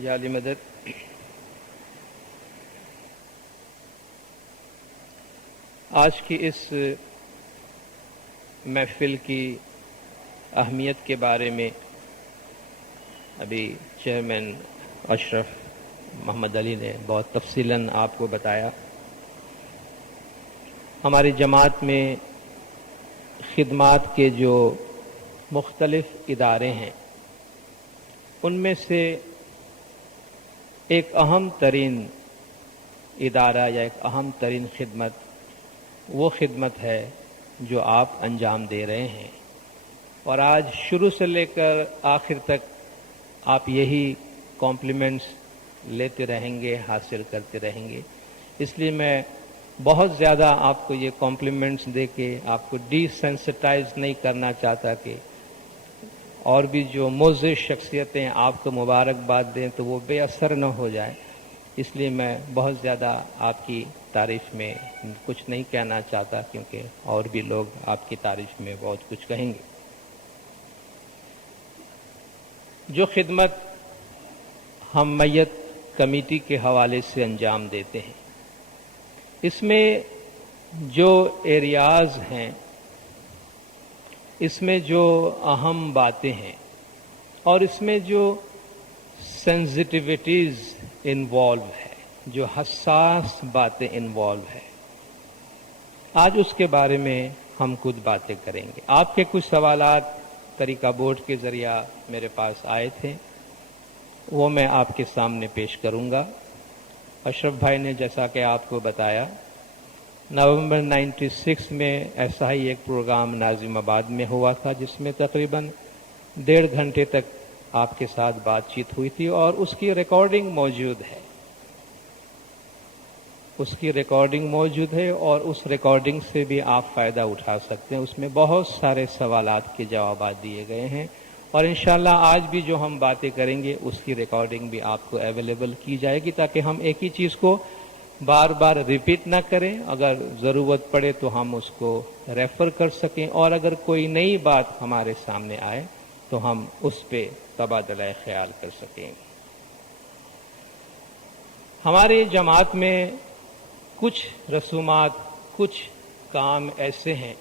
یا علی مدد. آج کی اس محفل کی اہمیت کے بارے میں ابھی چیئرمین اشرف محمد علی نے بہت تفصیلاً آپ کو بتایا. ہماری جماعت میں خدمات کے جو مختلف ادارے ہیں ان میں سے ایک اہم ترین ادارہ یا ایک اہم ترین خدمت وہ خدمت ہے جو آپ انجام دے رہے ہیں، اور آج شروع سے لے کر آخر تک آپ یہی کمپلیمنٹس لیتے رہیں گے، حاصل کرتے رہیں گے. اس لیے میں بہت زیادہ آپ کو یہ کمپلیمنٹس دے کے آپ کو ڈی سینسٹائز نہیں کرنا چاہتا کہ اور بھی جو معزز شخصیتیں آپ کو مبارکباد دیں تو وہ بے اثر نہ ہو جائے. اس لیے میں بہت زیادہ آپ کی تعریف میں کچھ نہیں کہنا چاہتا، کیونکہ اور بھی لوگ آپ کی تعریف میں بہت کچھ کہیں گے. جو خدمت ہم میت کمیٹی کے حوالے سے انجام دیتے ہیں، اس میں جو ایریاز ہیں، اس میں جو اہم باتیں ہیں اور اس میں جو سینسٹیوٹیز انوالو ہے، جو حساس باتیں انوالو ہے، آج اس کے بارے میں ہم خود باتیں کریں گے. آپ کے کچھ سوالات طریقہ بورڈ کے ذریعہ میرے پاس آئے تھے، وہ میں آپ کے سامنے پیش کروں گا. اشرف بھائی نے جیسا کہ آپ کو بتایا، نومبر 96 میں ایسا ہی ایک پروگرام ناظم آباد میں ہوا تھا جس میں تقریباً 1.5 گھنٹے تک آپ کے ساتھ بات چیت ہوئی تھی، اور اس کی ریکارڈنگ موجود ہے. اس کی ریکارڈنگ موجود ہے اور اس ریکارڈنگ سے بھی آپ فائدہ اٹھا سکتے ہیں. اس میں بہت سارے سوالات کے جوابات دیے گئے ہیں، اور انشاءاللہ آج بھی جو ہم باتیں کریں گے اس کی ریکارڈنگ بھی آپ کو اویلیبل کی جائے گی، تاکہ ہم ایک ہی چیز کو بار بار ریپیٹ نہ کریں. اگر ضرورت پڑے تو ہم اس کو ریفر کر سکیں، اور اگر کوئی نئی بات ہمارے سامنے آئے تو ہم اس پہ تبادلہ خیال کر سکیں. ہماری جماعت میں کچھ رسومات، کچھ کام ایسے ہیں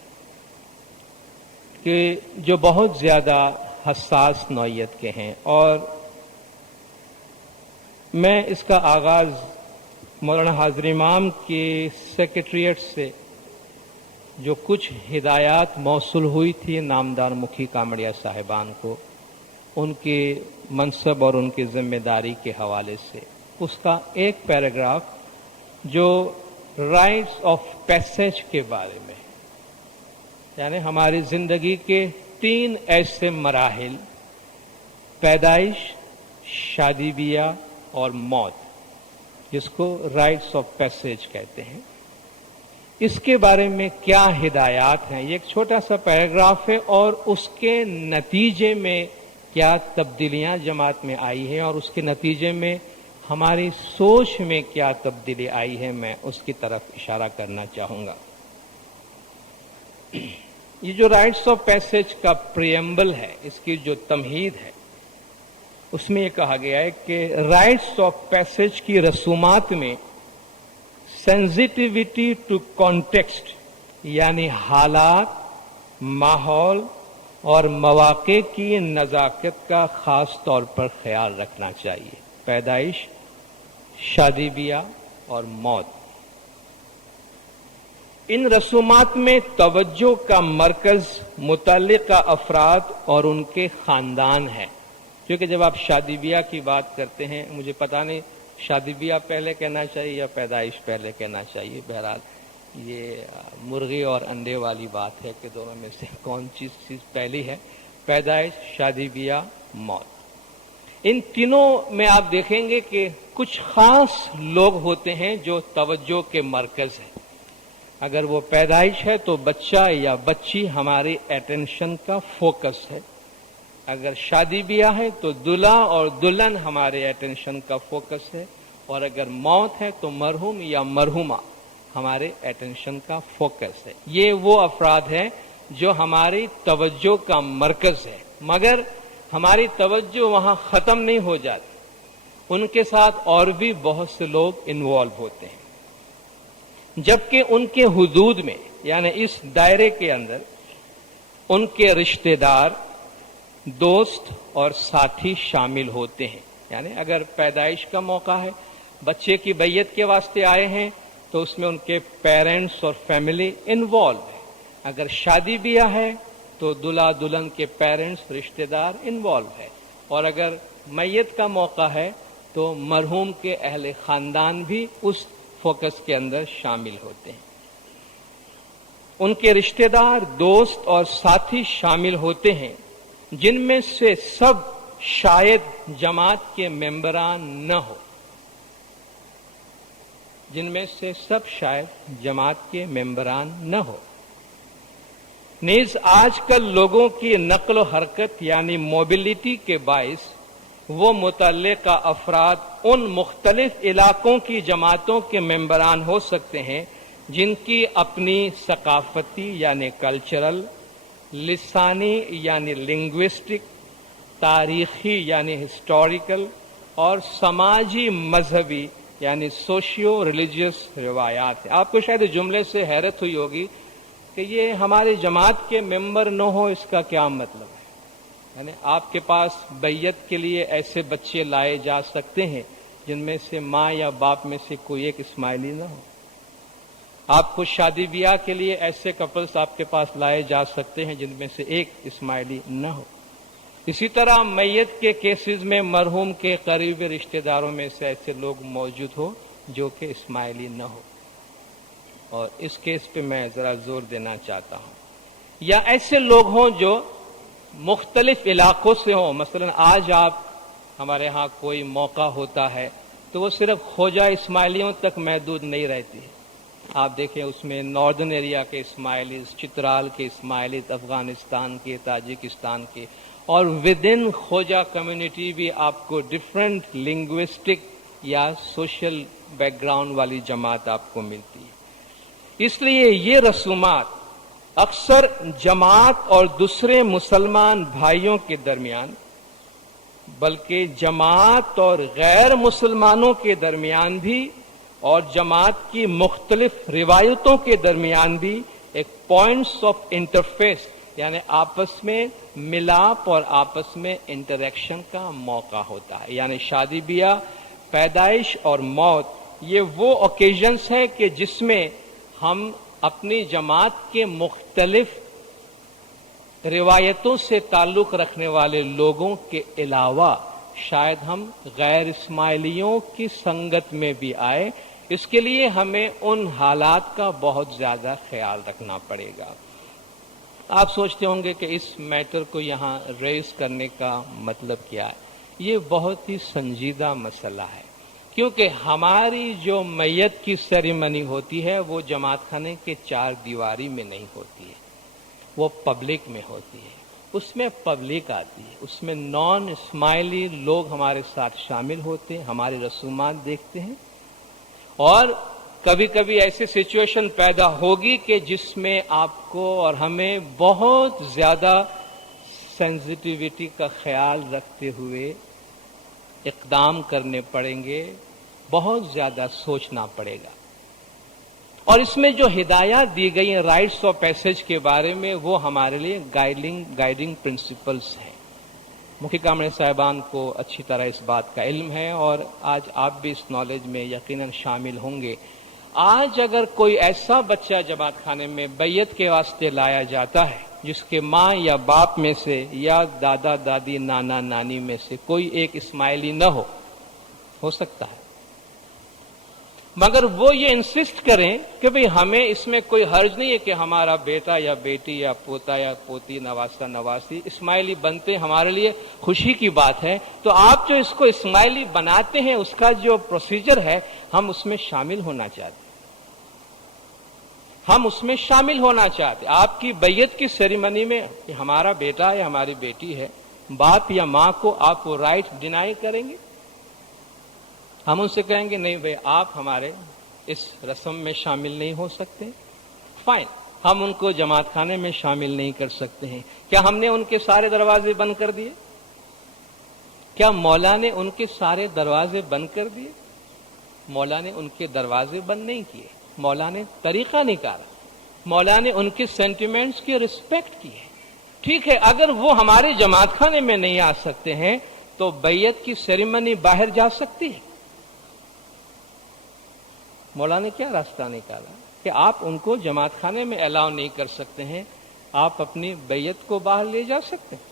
کہ جو بہت زیادہ حساس نوعیت کے ہیں، اور میں اس کا آغاز مولانا حاضر امام کے سیکریٹریٹ سے جو کچھ ہدایات موصول ہوئی تھی نامدار مکھی کامڑیا صاحبان کو، ان کے منصب اور ان کی ذمہ داری کے حوالے سے، اس کا ایک پیراگراف جو رائٹس آف پیسج کے بارے میں، یعنی ہماری زندگی کے 3 ایسے مراحل، پیدائش، شادی بیاہ اور موت، جس کو رائٹس آف پیسج کہتے ہیں، اس کے بارے میں کیا ہدایات ہیں. یہ ایک چھوٹا سا پیراگراف ہے، اور اس کے نتیجے میں کیا تبدیلیاں جماعت میں آئی ہیں اور اس کے نتیجے میں ہماری سوچ میں کیا تبدیلی آئی ہے، میں اس کی طرف اشارہ کرنا چاہوں گا. یہ جو رائٹس آف پیسج کا پریمبل ہے، اس کی جو تمہید ہے، اس میں یہ کہا گیا ہے کہ رائٹس آف پیسج کی رسومات میں سینسٹیوٹی ٹو کانٹیکسٹ، یعنی حالات، ماحول اور مواقع کی نزاکت کا خاص طور پر خیال رکھنا چاہیے. پیدائش، شادی بیاہ اور موت، ان رسومات میں توجہ کا مرکز متعلقہ افراد اور ان کے خاندان ہے. کیونکہ جب آپ شادی بیاہ کی بات کرتے ہیں، مجھے پتا نہیں شادی بیاہ پہلے کہنا چاہیے یا پیدائش پہلے کہنا چاہیے، بہرحال یہ مرغی اور انڈے والی بات ہے کہ دونوں میں سے کون چیز پہلی ہے. پیدائش، شادی بیاہ، موت، ان تینوں میں آپ دیکھیں گے کہ کچھ خاص لوگ ہوتے ہیں جو توجہ کے مرکز ہیں. اگر وہ پیدائش ہے تو بچہ یا بچی ہماری اٹینشن کا فوکس ہے. اگر شادی بیاہ ہے تو دلہا اور دلہن ہمارے اٹینشن کا فوکس ہے، اور اگر موت ہے تو مرحوم یا مرحومہ ہمارے اٹینشن کا فوکس ہے. یہ وہ افراد ہیں جو ہماری توجہ کا مرکز ہے، مگر ہماری توجہ وہاں ختم نہیں ہو جاتی. ان کے ساتھ اور بھی بہت سے لوگ انوالو ہوتے ہیں، جبکہ ان کے حدود میں یعنی اس دائرے کے اندر ان کے رشتہ دار، دوست اور ساتھی شامل ہوتے ہیں۔ یعنی اگر پیدائش کا موقع ہے، بچے کی بیعت کے واسطے آئے ہیں، تو اس میں ان کے پیرنٹس اور فیملی انوالو ہے۔ اگر شادی بیاہ ہے تو دلہا دلہن کے پیرنٹس، رشتہ دار انوالو ہے، اور اگر میت کا موقع ہے تو مرحوم کے اہل خاندان بھی اس فوکس کے اندر شامل ہوتے ہیں۔ ان کے رشتہ دار، دوست اور ساتھی شامل ہوتے ہیں، جن میں سے سب شاید جماعت کے ممبران نہ ہو، جن میں سے سب شاید جماعت کے ممبران نہ ہو۔ نیز آج کل لوگوں کی نقل و حرکت یعنی موبلٹی کے باعث وہ متعلقہ افراد ان مختلف علاقوں کی جماعتوں کے ممبران ہو سکتے ہیں جن کی اپنی ثقافتی یعنی کلچرل، لسانی یعنی لنگوسٹک، تاریخی یعنی ہسٹوریکل اور سماجی مذہبی یعنی سوشیو ریلیجیس روایات ہیں۔ آپ کو شاید اس جملے سے حیرت ہوئی ہوگی کہ یہ ہماری جماعت کے ممبر نہ ہو، اس کا کیا مطلب ہے؟ یعنی آپ کے پاس بیعت کے لیے ایسے بچے لائے جا سکتے ہیں جن میں سے ماں یا باپ میں سے کوئی ایک اسماعیلی نہ ہو۔ آپ کو شادی بیاہ کے لیے ایسے کپلز آپ کے پاس لائے جا سکتے ہیں جن میں سے ایک اسماعیلی نہ ہو۔ اسی طرح میت کے کیسز میں مرحوم کے قریبی رشتہ داروں میں سے ایسے لوگ موجود ہو جو کہ اسماعیلی نہ ہو، اور اس کیس پہ میں ذرا زور دینا چاہتا ہوں۔ یا ایسے لوگ ہوں جو مختلف علاقوں سے ہوں، مثلا آج آپ ہمارے ہاں کوئی موقع ہوتا ہے تو وہ صرف خوجہ اسماعیلیوں تک محدود نہیں رہتی ہے۔ آپ دیکھیں اس میں ناردرن ایریا کے اسماعیلیز، چترال کے اسماعیلیز، افغانستان کے، تاجکستان کے، اور ود ان خوجہ کمیونٹی بھی آپ کو ڈفرینٹ لنگوسٹک یا سوشل بیک گراؤنڈ والی جماعت آپ کو ملتی ہے۔ اس لیے یہ رسومات اکثر جماعت اور دوسرے مسلمان بھائیوں کے درمیان، بلکہ جماعت اور غیر مسلمانوں کے درمیان بھی، اور جماعت کی مختلف روایتوں کے درمیان بھی ایک پوائنٹس آف انٹرفیس یعنی آپس میں ملاپ اور آپس میں انٹریکشن کا موقع ہوتا ہے۔ یعنی شادی بیاہ، پیدائش اور موت یہ وہ اوکیزنز ہیں کہ جس میں ہم اپنی جماعت کے مختلف روایتوں سے تعلق رکھنے والے لوگوں کے علاوہ شاید ہم غیر اسماعیلیوں کی سنگت میں بھی آئے۔ اس کے لیے ہمیں ان حالات کا بہت زیادہ خیال رکھنا پڑے گا۔ آپ سوچتے ہوں گے کہ اس میٹر کو یہاں ریز کرنے کا مطلب کیا ہے؟ یہ بہت ہی سنجیدہ مسئلہ ہے، کیونکہ ہماری جو میت کی سیریمنی ہوتی ہے وہ جماعت خانے کے چار دیواری میں نہیں ہوتی ہے، وہ پبلک میں ہوتی ہے۔ اس میں پبلک آتی ہے، اس میں نان اسماعیلی لوگ ہمارے ساتھ شامل ہوتے ہیں، ہمارے رسومات دیکھتے ہیں، اور کبھی کبھی ایسی سچویشن پیدا ہوگی کہ جس میں آپ کو اور ہمیں بہت زیادہ سینسٹیوٹی کا خیال رکھتے ہوئے اقدام کرنے پڑیں گے، بہت زیادہ سوچنا پڑے گا۔ اور اس میں جو ہدایات دی گئی ہیں رائٹس آف پیسج کے بارے میں، وہ ہمارے لیے گائیڈنگ پرنسپلز ہیں۔ مکھی کامڑے صاحبان کو اچھی طرح اس بات کا علم ہے، اور آج آپ بھی اس نالج میں یقیناً شامل ہوں گے۔ آج اگر کوئی ایسا بچہ جماعت خانے میں بیعت کے واسطے لایا جاتا ہے جس کے ماں یا باپ میں سے یا دادا دادی نانا نانی میں سے کوئی ایک اسماعیلی نہ ہو سکتا ہے، مگر وہ یہ انسسٹ کریں کہ بھئی ہمیں اس میں کوئی حرج نہیں ہے کہ ہمارا بیٹا یا بیٹی یا پوتا یا پوتی، نواسہ نواسی اسماعیلی بنتے ہمارے لیے خوشی کی بات ہے، تو آپ جو اس کو اسماعیلی بناتے ہیں اس کا جو پروسیجر ہے ہم اس میں شامل ہونا چاہتے ہیں، ہم اس میں شامل ہونا چاہتے ہیں۔ آپ کی بیعت کی سیریمنی میں کہ ہمارا بیٹا یا ہماری بیٹی ہے، باپ یا ماں کو آپ وہ رائٹ ڈینائی کریں گے؟ ہم ان سے کہیں گے نہیں بھائی آپ ہمارے اس رسم میں شامل نہیں ہو سکتے، فائن، ہم ان کو جماعت خانے میں شامل نہیں کر سکتے ہیں۔ کیا ہم نے ان کے سارے دروازے بند کر دیے؟ کیا مولا نے ان کے سارے دروازے بند کر دیے؟ مولا نے ان کے دروازے بند نہیں کیے، مولا نے طریقہ نکالا، مولا نے ان کے سینٹیمنٹس کی رسپیکٹ کی ہے۔ ٹھیک ہے، اگر وہ ہمارے جماعت خانے میں نہیں آ سکتے ہیں تو بیعت کی سیریمنی باہر جا سکتی ہے۔ مولا نے کیا راستہ نکالا کہ آپ ان کو جماعت خانے میں الاؤ نہیں کر سکتے ہیں، آپ اپنی بیعت کو باہر لے جا سکتے ہیں۔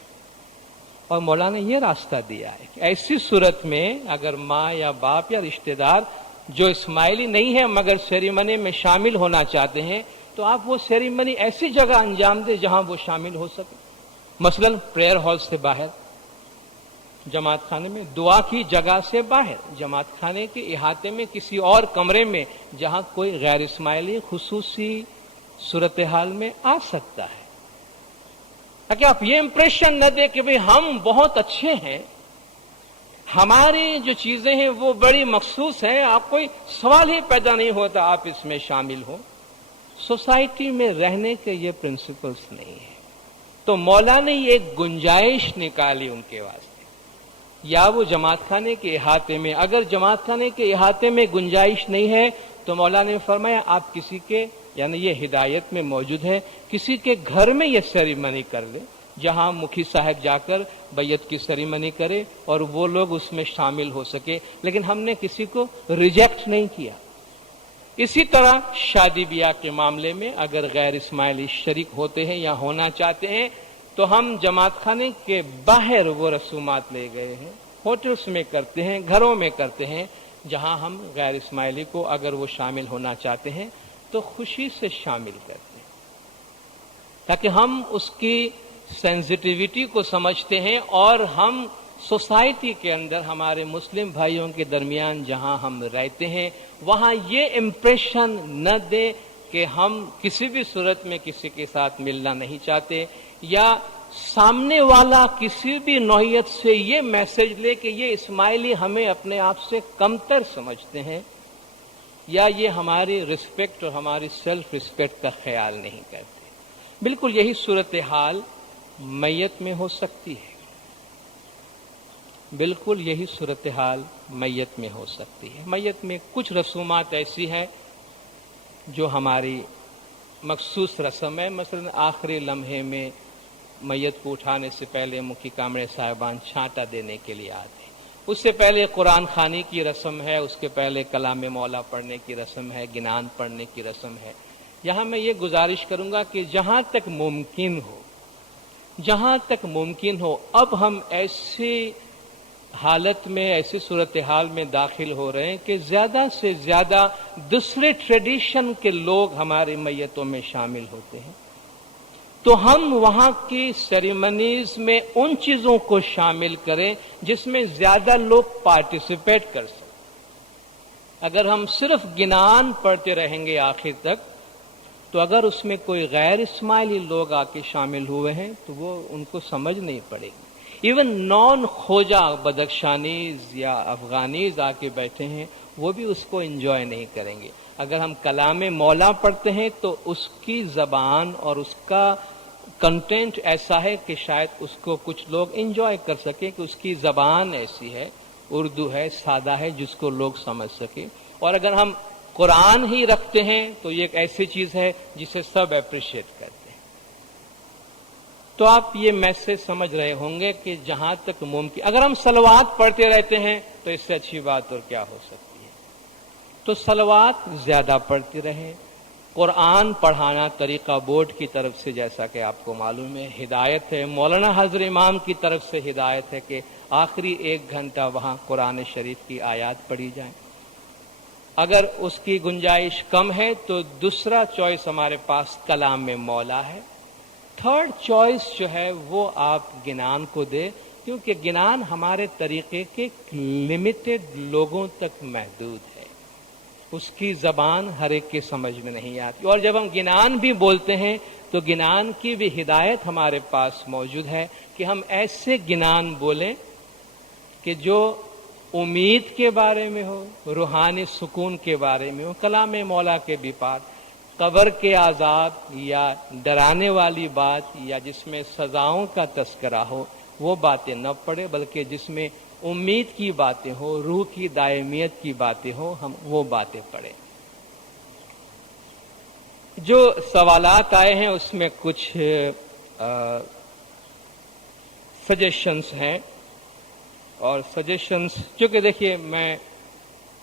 اور مولا نے یہ راستہ دیا ہے کہ ایسی صورت میں اگر ماں یا باپ یا رشتہ دار جو اسماعیلی نہیں ہے مگر سیریمنی میں شامل ہونا چاہتے ہیں تو آپ وہ سیریمنی ایسی جگہ انجام دیں جہاں وہ شامل ہو سکے، مثلا پریئر ہال سے باہر، جماعت خانے میں، دعا کی جگہ سے باہر، جماعت خانے کے احاطے میں کسی اور کمرے میں جہاں کوئی غیر اسماعیلی خصوصی صورتحال میں آ سکتا ہے، تاکہ آپ یہ امپریشن نہ دیں کہ بھئی ہم بہت اچھے ہیں، ہماری جو چیزیں ہیں وہ بڑی مخصوص ہیں، آپ کوئی سوال ہی پیدا نہیں ہوتا آپ اس میں شامل ہوں۔ سوسائٹی میں رہنے کے یہ پرنسپلز نہیں ہیں۔ تو مولا نے یہ ایک گنجائش نکالی ان کے واسطے، یا وہ جماعت خانے کے احاطے میں، اگر جماعت خانے کے احاطے میں گنجائش نہیں ہے تو مولا نے فرمایا آپ کسی کے، یعنی یہ ہدایت میں موجود ہے، کسی کے گھر میں یہ سیریمنی کر لیں جہاں مکھی صاحب جا کر بیعت کی سیریمنی کرے اور وہ لوگ اس میں شامل ہو سکے، لیکن ہم نے کسی کو ریجیکٹ نہیں کیا۔ اسی طرح شادی بیاہ کے معاملے میں اگر غیر اسماعیلی شریک ہوتے ہیں یا ہونا چاہتے ہیں تو ہم جماعت خانے کے باہر وہ رسومات لے گئے ہیں، ہوٹلز میں کرتے ہیں، گھروں میں کرتے ہیں، جہاں ہم غیر اسماعیلی کو اگر وہ شامل ہونا چاہتے ہیں تو خوشی سے شامل کرتے ہیں، تاکہ ہم اس کی سینسٹیوٹی کو سمجھتے ہیں اور ہم سوسائٹی کے اندر ہمارے مسلم بھائیوں کے درمیان جہاں ہم رہتے ہیں وہاں یہ امپریشن نہ دیں کہ ہم کسی بھی صورت میں کسی کے ساتھ ملنا نہیں چاہتے، یا سامنے والا کسی بھی نوعیت سے یہ میسج لے کہ یہ اسماعیلی ہمیں اپنے آپ سے کمتر سمجھتے ہیں، یا یہ ہماری رسپیکٹ اور ہماری سیلف رسپیکٹ کا خیال نہیں کرتے۔ بالکل یہی صورتحال میت میں ہو سکتی ہے، بالکل یہی صورتحال میت میں ہو سکتی ہے۔ میت میں کچھ رسومات ایسی ہیں جو ہماری مخصوص رسم ہے، مثلا آخری لمحے میں میت کو اٹھانے سے پہلے مکھی کامڑے صاحبان چھانٹا دینے کے لیے آتے ہیں، اس سے پہلے قرآن خوانی کی رسم ہے، اس کے پہلے کلام مولا پڑھنے کی رسم ہے، گنان پڑھنے کی رسم ہے۔ یہاں میں یہ گزارش کروں گا کہ جہاں تک ممکن ہو اب ہم ایسی حالت میں، ایسی صورتحال میں داخل ہو رہے ہیں کہ زیادہ سے زیادہ دوسرے ٹریڈیشن کے لوگ ہماری میتوں میں شامل ہوتے ہیں، تو ہم وہاں کی سیریمنیز میں ان چیزوں کو شامل کریں جس میں زیادہ لوگ پارٹیسپیٹ کر سکیں۔ اگر ہم صرف گنان پڑھتے رہیں گے آخر تک تو اگر اس میں کوئی غیر اسماعیلی لوگ آ کے شامل ہوئے ہیں تو وہ ان کو سمجھ نہیں پڑے گی۔ ایون نان خوجہ بدخشانیز یا افغانیز آ کے بیٹھے ہیں وہ بھی اس کو انجوائے نہیں کریں گے۔ اگر ہم کلام مولا پڑھتے ہیں تو اس کی زبان اور اس کا کنٹینٹ ایسا ہے کہ شاید اس کو کچھ لوگ انجوائے کر سکیں کہ اس کی زبان ایسی ہے، اردو ہے، سادہ ہے، جس کو لوگ سمجھ سکیں۔ اور اگر ہم قرآن ہی رکھتے ہیں تو یہ ایک ایسی چیز ہے جسے سب اپریشیٹ کرتے ہیں۔ تو آپ یہ میسج سمجھ رہے ہوں گے کہ جہاں تک ممکن، اگر ہم صلوات پڑھتے رہتے ہیں تو اس سے اچھی بات اور کیا ہو سکتی ہے۔ تو صلوات زیادہ پڑھتے رہیں۔ قرآن پڑھانا طریقہ بورڈ کی طرف سے، جیسا کہ آپ کو معلوم ہے، ہدایت ہے، مولانا حضرت امام کی طرف سے ہدایت ہے کہ آخری 1 گھنٹہ وہاں قرآن شریف کی آیات پڑھی جائیں۔ اگر اس کی گنجائش کم ہے تو دوسرا چوائس ہمارے پاس کلام میں مولا ہے۔ تھرڈ چوائس جو ہے وہ آپ گنان کو دے، کیونکہ گنان ہمارے طریقے کے لمیٹڈ لوگوں تک محدود ہے، اس کی زبان ہر ایک کے سمجھ میں نہیں آتی۔ اور جب ہم گنان بھی بولتے ہیں تو گنان کی بھی ہدایت ہمارے پاس موجود ہے کہ ہم ایسے گنان بولیں کہ جو امید کے بارے میں ہو، روحانی سکون کے بارے میں ہو، کلام مولا کے بھی پار۔ قبر کے عذاب یا ڈرانے والی بات یا جس میں سزاؤں کا تذکرہ ہو وہ باتیں نہ پڑھے، بلکہ جس میں امید کی باتیں ہو، روح کی دائمیت کی باتیں ہو، ہم وہ باتیں پڑھیں۔ جو سوالات آئے ہیں اس میں کچھ سجیشنز ہیں، اور سجیشنز چونکہ دیکھیے میں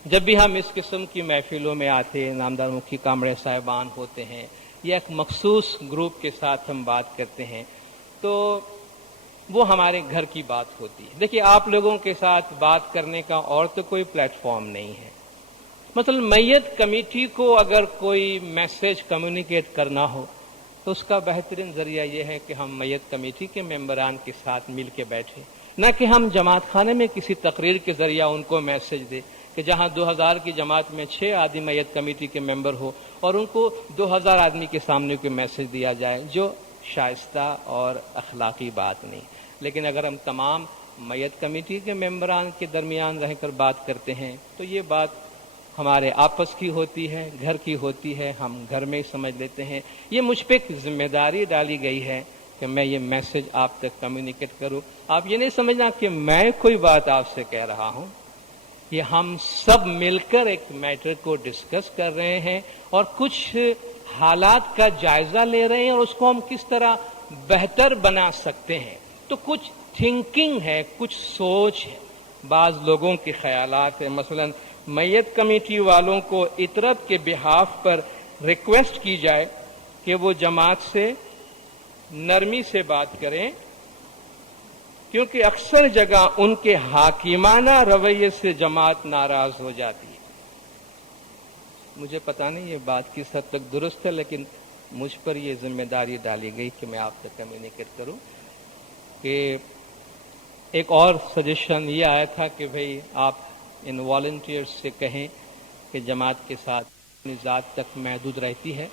جب بھی ہم اس قسم کی محفلوں میں آتے ہیں، نامدار مکھی کامڑے صاحبان ہوتے ہیں یا ایک مخصوص گروپ کے ساتھ ہم بات کرتے ہیں تو وہ ہمارے گھر کی بات ہوتی ہے۔ دیکھیے آپ لوگوں کے ساتھ بات کرنے کا اور تو کوئی پلیٹ فارم نہیں ہے۔ مثلا میت کمیٹی کو اگر کوئی میسج کمیونیکیٹ کرنا ہو تو اس کا بہترین ذریعہ یہ ہے کہ ہم میت کمیٹی کے ممبران کے ساتھ مل کے بیٹھیں، نہ کہ ہم جماعت خانے میں کسی تقریر کے ذریعہ ان کو میسج دیں کہ جہاں 2000 کی جماعت میں 6 آدمی میت کمیٹی کے ممبر ہو اور ان کو 2000 آدمی کے سامنے کوئی میسج دیا جائے، جو شائستہ اور اخلاقی بات نہیں۔ لیکن اگر ہم تمام میت کمیٹی کے ممبران کے درمیان رہ کر بات کرتے ہیں تو یہ بات ہمارے آپس کی ہوتی ہے، گھر کی ہوتی ہے، ہم گھر میں ہی سمجھ لیتے ہیں۔ یہ مجھ پہ ایک ذمہ داری ڈالی گئی ہے کہ میں یہ میسج آپ تک کمیونیکیٹ کروں۔ آپ یہ نہیں سمجھنا کہ میں کوئی بات آپ سے کہہ رہا ہوں، یہ ہم سب مل کر ایک میٹر کو ڈسکس کر رہے ہیں اور کچھ حالات کا جائزہ لے رہے ہیں اور اس کو ہم کس طرح بہتر بنا سکتے ہیں۔ تو کچھ تھنکنگ ہے، کچھ سوچ ہے، بعض لوگوں کے خیالات ہیں۔ مثلا میت کمیٹی والوں کو اطرت کے بحاف پر ریکویسٹ کی جائے کہ وہ جماعت سے نرمی سے بات کریں، کیونکہ اکثر جگہ ان کے حاکمانہ رویے سے جماعت ناراض ہو جاتی ہے۔ مجھے پتہ نہیں یہ بات کس حد تک درست ہے، لیکن مجھ پر یہ ذمہ داری ڈالی گئی کہ میں آپ تک کمیونیکیٹ کروں۔ کہ ایک اور سجیشن یہ آیا تھا کہ بھئی آپ ان والنٹیئرز سے کہیں کہ جماعت کے ساتھ اپنی ذات تک محدود رہتی ہے،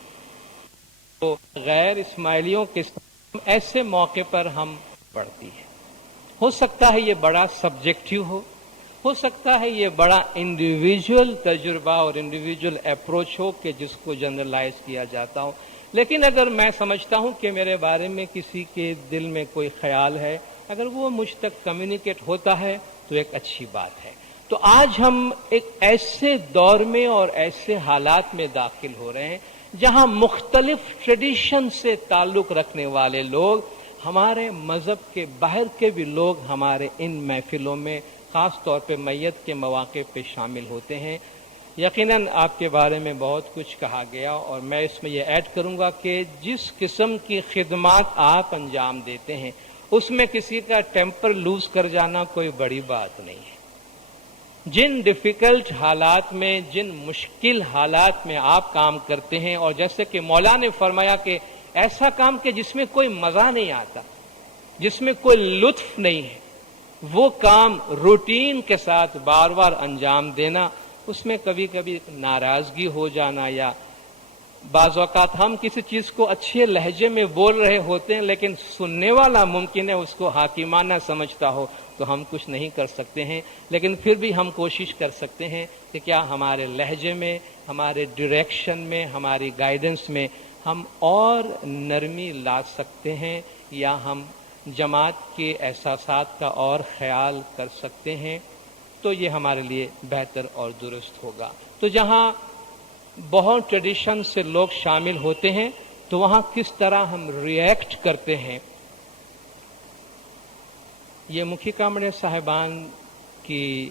تو غیر اسماعیلیوں کے ساتھ ایسے موقع پر ہم پڑھتی ہے۔ ہو سکتا ہے یہ بڑا سبجیکٹیو ہو سکتا ہے یہ بڑا انڈیویجول تجربہ اور انڈیویجول اپروچ ہو کہ جس کو جنرلائز کیا جاتا ہو، لیکن اگر میں سمجھتا ہوں کہ میرے بارے میں کسی کے دل میں کوئی خیال ہے، اگر وہ مجھ تک کمیونیکیٹ ہوتا ہے تو ایک اچھی بات ہے۔ تو آج ہم ایک ایسے دور میں اور ایسے حالات میں داخل ہو رہے ہیں جہاں مختلف ٹریڈیشن سے تعلق رکھنے والے لوگ، ہمارے مذہب کے باہر کے بھی لوگ ہمارے ان محفلوں میں خاص طور پہ میت کے مواقع پہ شامل ہوتے ہیں۔ یقیناً آپ کے بارے میں بہت کچھ کہا گیا اور میں اس میں یہ ایڈ کروں گا کہ جس قسم کی خدمات آپ انجام دیتے ہیں اس میں کسی کا ٹیمپر لوز کر جانا کوئی بڑی بات نہیں ہے۔ جن ڈیفیکلٹ حالات میں، جن مشکل حالات میں آپ کام کرتے ہیں، اور جیسے کہ مولا نے فرمایا کہ ایسا کام کہ جس میں کوئی مزہ نہیں آتا، جس میں کوئی لطف نہیں ہے، وہ کام روٹین کے ساتھ بار بار انجام دینا، اس میں کبھی کبھی ناراضگی ہو جانا، یا بعض اوقات ہم کسی چیز کو اچھے لہجے میں بول رہے ہوتے ہیں لیکن سننے والا ممکن ہے اس کو حاکمانہ سمجھتا ہو، تو ہم کچھ نہیں کر سکتے ہیں۔ لیکن پھر بھی ہم کوشش کر سکتے ہیں کہ کیا ہمارے لہجے میں، ہمارے ڈائریکشن میں، ہماری گائیڈنس میں ہم اور نرمی لا سکتے ہیں، یا ہم جماعت کے احساسات کا اور خیال کر سکتے ہیں، تو یہ ہمارے لیے بہتر اور درست ہوگا۔ تو جہاں بہت ٹریڈیشن سے لوگ شامل ہوتے ہیں تو وہاں کس طرح ہم ریئیکٹ کرتے ہیں، یہ مکھی کامڑے صاحبان کی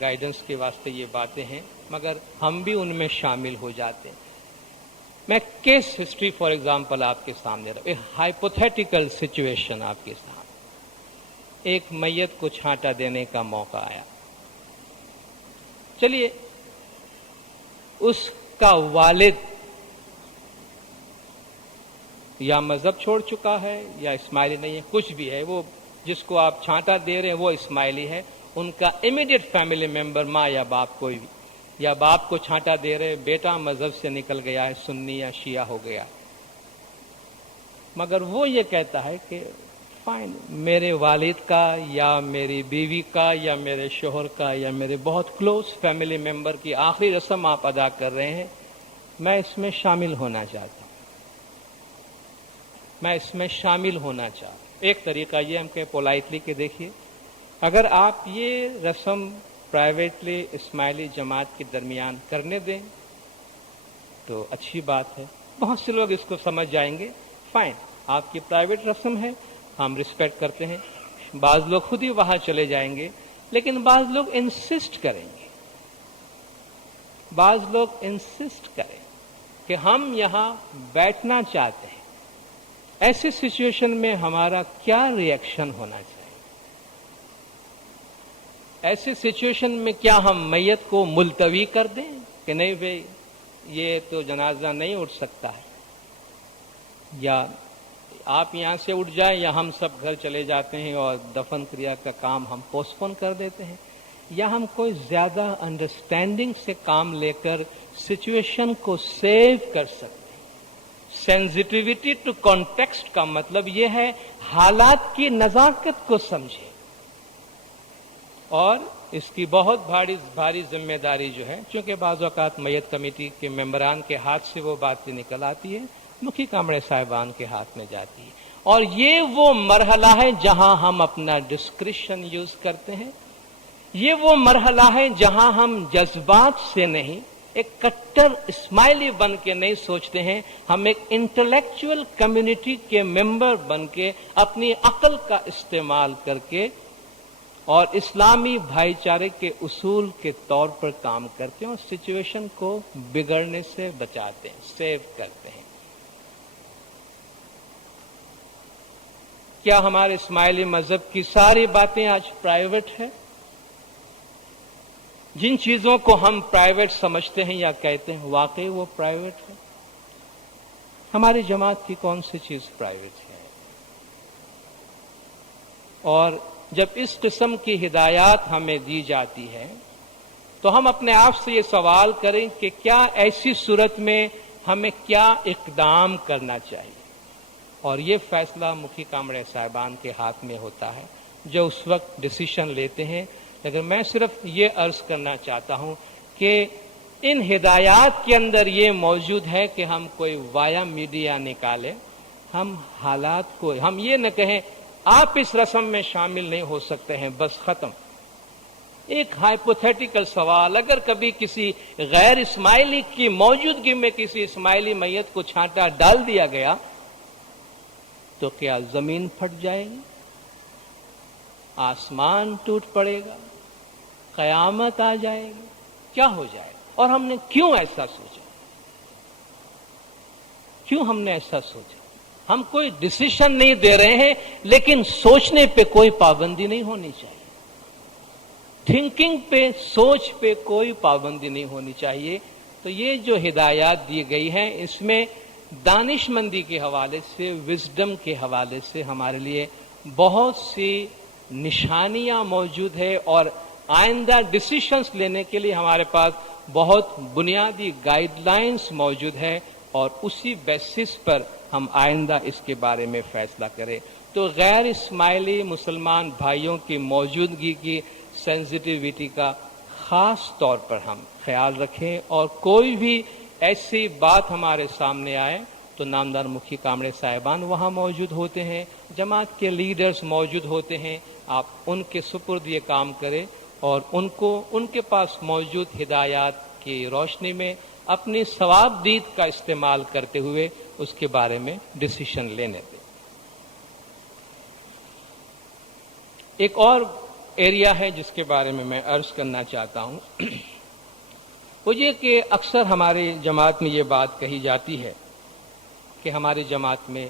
گائیڈنس کے واسطے یہ باتیں ہیں، مگر ہم بھی ان میں شامل ہو جاتے ہیں۔ میں کیس ہسٹری فار ایگزامپل آپ کے سامنے رکھ، ایک ہائپوتھیٹیکل سچویشن آپ کے سامنے۔ ایک میت کو چھانٹا دینے کا موقع آیا، چلیے اس کا والد یا مذہب چھوڑ چکا ہے یا اسماعیلی نہیں ہے، کچھ بھی ہے، وہ جس کو آپ چھانٹا دے رہے ہیں وہ اسماعیلی ہے، ان کا امیڈیٹ فیملی ممبر ماں یا باپ کوئی بھی، یا باپ کو چھانٹا دے رہے بیٹا مذہب سے نکل گیا ہے، سنی یا شیعہ ہو گیا، مگر وہ یہ کہتا ہے کہ فائن، میرے والد کا یا میری بیوی کا یا میرے شوہر کا یا میرے بہت کلوز فیملی ممبر کی آخری رسم آپ ادا کر رہے ہیں، میں اس میں شامل ہونا چاہتا ہوں، میں اس میں شامل ہونا چاہتا ہوں۔ ایک طریقہ یہ ہم کہ پولائٹلی کہ دیکھیے، اگر آپ یہ رسم پرائیویٹلی اسماعیلی جماعت کے درمیان کرنے دیں تو اچھی بات ہے، بہت سے لوگ اس کو سمجھ جائیں گے، فائن، آپ کی پرائیویٹ رسم ہے، ہم رسپیکٹ کرتے ہیں۔ بعض لوگ خود ہی وہاں چلے جائیں گے، لیکن بعض لوگ انسسٹ کریں گے، بعض لوگ انسسٹ کریں کہ ہم یہاں بیٹھنا چاہتے ہیں۔ ایسی سچویشن میں ہمارا کیا ری ایکشن ہونا چاہیے؟ ایسی سچویشن میں کیا ہم میت کو ملتوی کر دیں کہ نہیں بھائی یہ تو جنازہ نہیں اٹھ سکتا ہے، یا آپ یہاں سے اٹھ جائیں یا ہم سب گھر چلے جاتے ہیں اور دفن کریا کا کام ہم پوسٹ پون کر دیتے ہیں، یا ہم کوئی زیادہ انڈرسٹینڈنگ سے کام لے کر سچویشن کو سیو کر سکتے ہیں۔ سینسٹیوٹی ٹو کانٹیکسٹ کا مطلب یہ ہے حالات کی نزاکت کو سمجھے، اور اس کی بہت بھاری ذمہ داری جو ہے، چونکہ بعض اوقات میت کمیٹی کے ممبران کے ہاتھ سے وہ باتیں نکل آتی ہے، مکھی کامڑے صاحبان کے ہاتھ میں جاتی ہے، اور یہ وہ مرحلہ ہے جہاں ہم اپنا ڈسکریشن یوز کرتے ہیں، یہ وہ مرحلہ ہے جہاں ہم جذبات سے نہیں، ایک کٹر اسماعیلی بن کے نہیں سوچتے ہیں، ہم ایک انٹلیکچوئل کمیونٹی کے ممبر بن کے اپنی عقل کا استعمال کر کے اور اسلامی بھائی چارے کے اصول کے طور پر کام کرتے ہیں اور سچویشن کو بگڑنے سے بچاتے ہیں، سیو کرتے ہیں۔ کیا ہمارے اسماعیلی مذہب کی ساری باتیں آج پرائیویٹ ہیں؟ جن چیزوں کو ہم پرائیویٹ سمجھتے ہیں یا کہتے ہیں واقعی وہ پرائیویٹ ہے؟ ہماری جماعت کی کون سی چیز پرائیویٹ ہے؟ اور جب اس قسم کی ہدایات ہمیں دی جاتی ہے تو ہم اپنے آپ سے یہ سوال کریں کہ کیا ایسی صورت میں ہمیں کیا اقدام کرنا چاہیے؟ اور یہ فیصلہ مکھی کامڑے صاحبان کے ہاتھ میں ہوتا ہے جو اس وقت ڈیسیشن لیتے ہیں۔ لیکن میں صرف یہ عرض کرنا چاہتا ہوں کہ ان ہدایات کے اندر یہ موجود ہے کہ ہم کوئی وایا میڈیا نکالیں، ہم حالات کو، ہم یہ نہ کہیں آپ اس رسم میں شامل نہیں ہو سکتے ہیں، بس ختم۔ ایک ہائپوتھیٹیکل سوال، اگر کبھی کسی غیر اسماعیلی کی موجودگی میں کسی اسماعیلی میت کو چھانٹا ڈال دیا گیا تو کیا زمین پھٹ جائے گی؟ آسمان ٹوٹ پڑے گا؟ قیامت آ جائے گی؟ کیا ہو جائے گا؟ اور ہم نے کیوں ایسا سوچا؟ کیوں ہم نے ایسا سوچا؟ ہم کوئی ڈیسیشن نہیں دے رہے ہیں، لیکن سوچنے پہ کوئی پابندی نہیں ہونی چاہیے، تھنکنگ پہ، سوچ پہ کوئی پابندی نہیں ہونی چاہیے۔ تو یہ جو ہدایات دی گئی ہیں اس میں دانش مندی کے حوالے سے، وزڈم کے حوالے سے ہمارے لیے بہت سی نشانیاں موجود ہے، اور آئندہ ڈیسیشنز لینے کے لیے ہمارے پاس بہت بنیادی گائیڈ لائنز موجود ہے، اور اسی بیسس پر ہم آئندہ اس کے بارے میں فیصلہ کریں۔ تو غیر اسماعیلی مسلمان بھائیوں کی موجودگی کی سینسٹیوٹی کا خاص طور پر ہم خیال رکھیں، اور کوئی بھی ایسی بات ہمارے سامنے آئے تو نامدار مکھی کامڑے صاحبان وہاں موجود ہوتے ہیں، جماعت کے لیڈرز موجود ہوتے ہیں، آپ ان کے سپرد یہ کام کریں اور ان کو ان کے پاس موجود ہدایات کی روشنی میں اپنی ثواب دید کا استعمال کرتے ہوئے اس کے بارے میں ڈیسیشن لینے دیں۔ ایک اور ایریا ہے جس کے بارے میں عرض کرنا چاہتا ہوں، وہ یہ کہ اکثر ہماری جماعت میں یہ بات کہی جاتی ہے کہ ہماری جماعت میں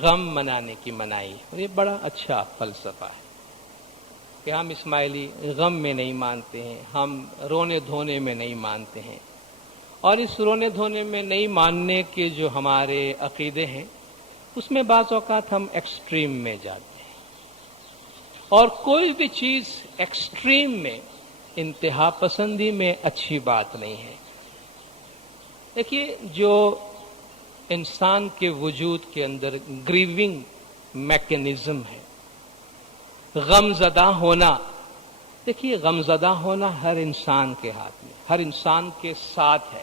غم منانے کی منائی، اور یہ بڑا اچھا فلسفہ ہے کہ ہم اسماعیلی غم میں نہیں مانتے ہیں، ہم رونے دھونے میں نہیں مانتے ہیں، اور اس رونے دھونے میں نہیں ماننے کے جو ہمارے عقیدے ہیں اس میں بعض اوقات ہم ایکسٹریم میں جاتے ہیں، اور کوئی بھی چیز ایکسٹریم میں، انتہا پسندی میں اچھی بات نہیں ہے۔ دیکھیے، جو انسان کے وجود کے اندر گریونگ میکینزم ہے، غم زدہ ہونا، دیکھیے غم زدہ ہونا ہر انسان کے ہاتھ میں، ہر انسان کے ساتھ ہے،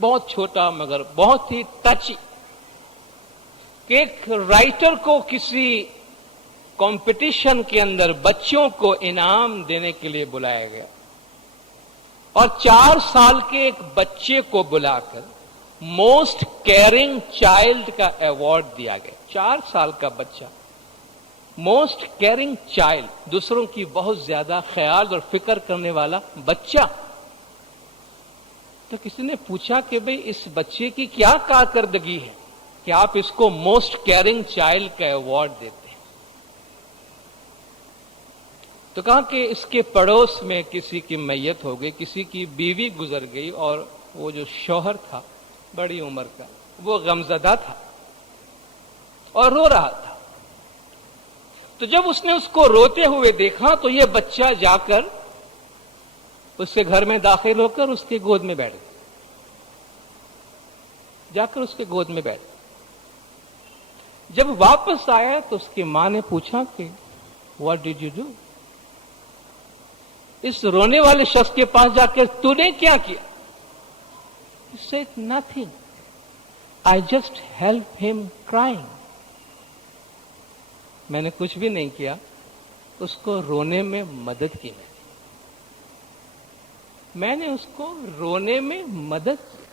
بہت چھوٹا مگر بہت ہی ٹچی، کہ ایک رائٹر کو کسی کمپٹیشن کے اندر بچوں کو انعام دینے کے لیے بلایا گیا اور 4 سال کے ایک بچے کو بلا کر موسٹ کیئرنگ چائلڈ کا ایوارڈ دیا گیا۔ 4 سال کا بچہ، موسٹ کیئرنگ چائلڈ، دوسروں کی بہت زیادہ خیال اور فکر کرنے والا بچہ۔ تو کسی نے پوچھا کہ بھئی اس بچے کی کیا کارکردگی ہے کہ آپ اس کو موسٹ کیئرنگ چائلڈ کا ایوارڈ دیتے ہیں؟ تو کہا کہ اس کے پڑوس میں کسی کی میت ہو گئی، کسی کی بیوی گزر گئی، اور وہ جو شوہر تھا بڑی عمر کا، وہ غمزدہ تھا اور رو رہا تھا۔ تو جب اس نے اس کو روتے ہوئے دیکھا تو یہ بچہ جا کر اس کے گھر میں داخل ہو کر اس کے گود میں بیٹھ گیا، جا کر اس کے گود میں بیٹھ گیا۔ جب واپس آیا تو اس کی ماں نے پوچھا کہ واٹ ڈیڈ یو ڈو؟ اس رونے والے شخص کے پاس جا کر تو نے کیا کیا؟ He said nothing. I just helped him crying. میں نے کچھ بھی نہیں کیا، اس کو رونے میں مدد کی۔ میں نے اس کو رونے میں مدد کی۔